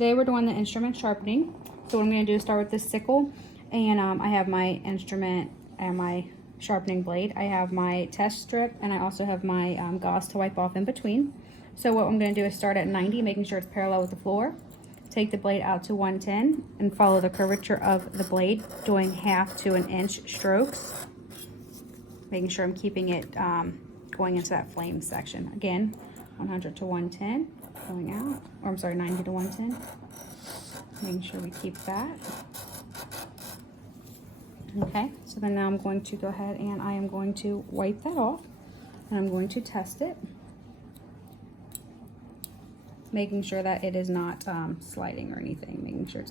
today we're doing the instrument sharpening. So what I'm going to do is start with this sickle, and I have my instrument and my sharpening blade. I have my test strip, and I also have my gauze to wipe off in between. So what I'm going to do is start at 90, making sure it's parallel with the floor. Take the blade out to 110 and follow the curvature of the blade, doing 1/2 to 1 inch strokes, making sure I'm keeping it going into that flame section. Again, 100 to 110, going out, or I'm sorry, 90 to 110. Making sure we keep that. Okay, so then now I'm going to go ahead and I am going to wipe that off, and I'm going to test it, making sure that it is not sliding or anything, making sure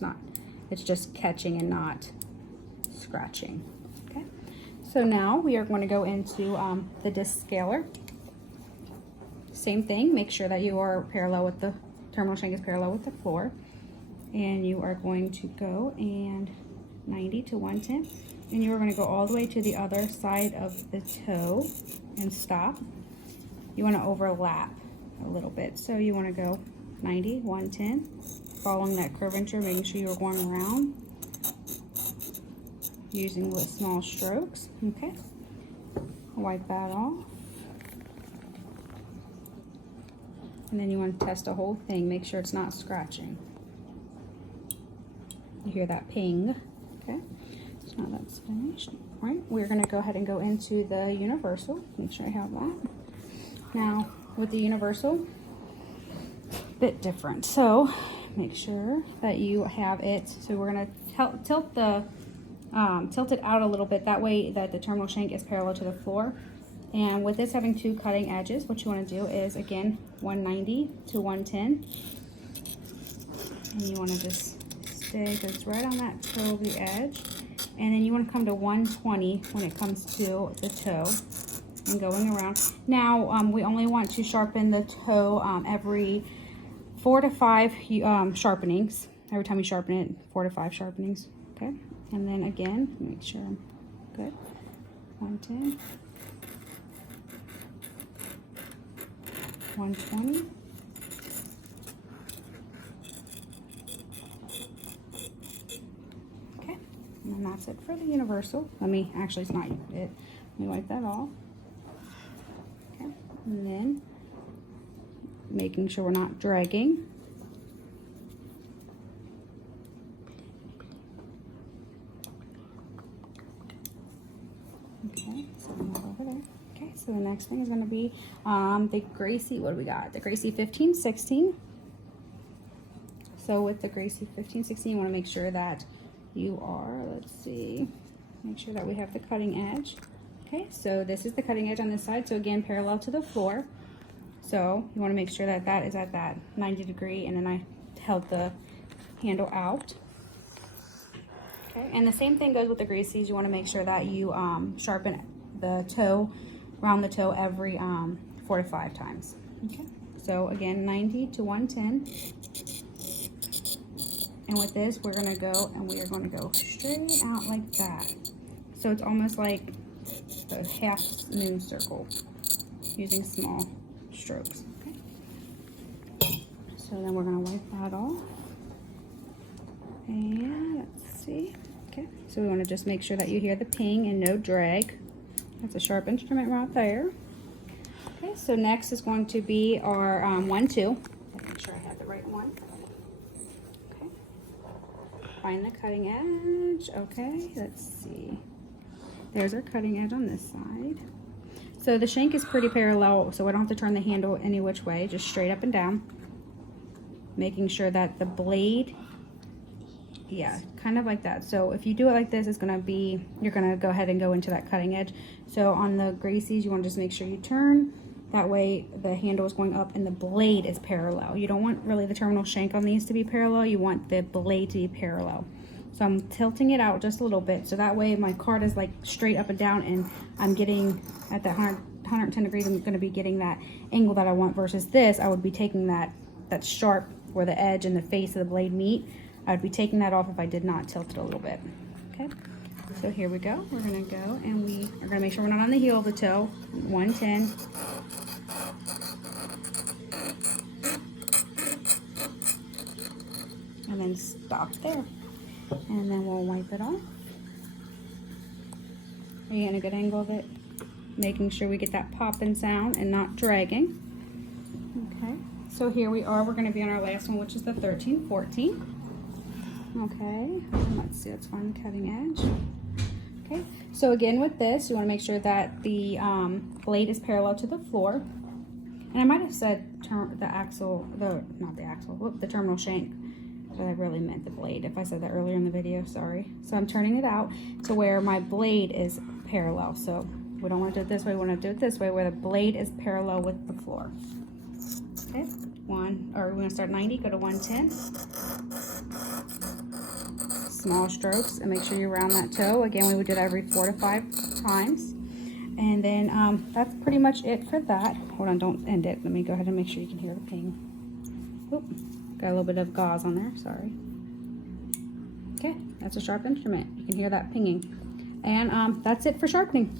it's just catching and not scratching. Okay, so now we are going to go into the disc scaler. Same thing, make sure that you are parallel with the terminal shank is parallel with the floor, and you are going to go and 90 to 110, and you are going to go all the way to the other side of the toe and stop. You want to overlap a little bit, so you want to go 90, 110, following that curvature, making sure you're going around using with small strokes. Okay, wipe that off, and then you want to test the whole thing, make sure it's not scratching. You hear that ping. Okay, so now that's finished. All right, we're going to go ahead and go into the universal. Make sure I have that. Now with the universal, bit different, so make sure that you have it. So we're going to tilt it out a little bit, that way that the terminal shank is parallel to the floor. And with this having 2 cutting edges, what you want to do is, again, 190 to 110, and you want to just stay, goes right on that toe of the edge, and then you want to come to 120 when it comes to the toe and going around. Now we only want to sharpen the toe every 4 to 5 sharpenings. Every time you sharpen it, 4 to 5 sharpenings. Okay, and then again, make sure I'm good. 110, 120. Okay, and that's it for the universal. Actually, it's not it. Let me wipe that off. Okay, and then making sure we're not dragging. Okay, so over there. Okay, so the next thing is going to be the Gracie. What do we got? The Gracie 1516. So with the Gracie 1516, you want to make sure that you are, let's see, make sure that we have the cutting edge. Okay, so this is the cutting edge on this side, so again, parallel to the floor. So you want to make sure that that is at that 90 degree, and then I held the handle out. Okay, and the same thing goes with the Gracies. You want to make sure that you sharpen the toe, round the toe every 4 to 5 times. Okay, so again, 90 to 110. And with this, we're going to go, and we are going to go straight out like that. So it's almost like a half moon circle using small strokes. Okay, so then we're going to wipe that off, and let's see. Okay, so we want to just make sure that you hear the ping and no drag. That's a sharp instrument right there. Okay, so next is going to be our 1-2. Make sure I have the right one. Okay, find the cutting edge. Okay, let's see. There's our cutting edge on this side. So the shank is pretty parallel, so I don't have to turn the handle any which way, just straight up and down. Making sure that the blade, yeah, kind of like that. So if you do it like this, it's gonna be, you're gonna go ahead and go into that cutting edge. So on the Gracies, you wanna just make sure you turn. That way the handle is going up and the blade is parallel. You don't want really the terminal shank on these to be parallel, you want the blade to be parallel. So I'm tilting it out just a little bit, so that way my card is like straight up and down, and I'm getting at that 110 degrees, I'm gonna be getting that angle that I want, versus this, I would be taking that sharp where the edge and the face of the blade meet. I would be taking that off if I did not tilt it a little bit. Okay, so here we go. We're gonna go, and we are gonna make sure we're not on the heel of the toe. 110. and then stop there. And then we'll wipe it off. Are you getting a good angle of it? Making sure we get that popping sound and not dragging. Okay, so here we are. We're going to be on our last one, which is the 1314. Okay, let's see, let's find the cutting edge. Okay, so again with this, you want to make sure that the blade is parallel to the floor. And I might have said the terminal shank, but I really meant the blade. If I said that earlier in the video, sorry. So I'm turning it out to where my blade is parallel. So we don't want to do it this way, we want to do it this way where the blade is parallel with the floor. Okay, we're going to start 90, go to 110. Small strokes and make sure you round that toe. Again, we would do that every 4 to 5 times. And then that's pretty much it for that. Hold on, don't end it. Let me go ahead and make sure you can hear the ping. Oop, got a little bit of gauze on there, sorry. Okay, that's a sharp instrument. You can hear that pinging. And that's it for sharpening.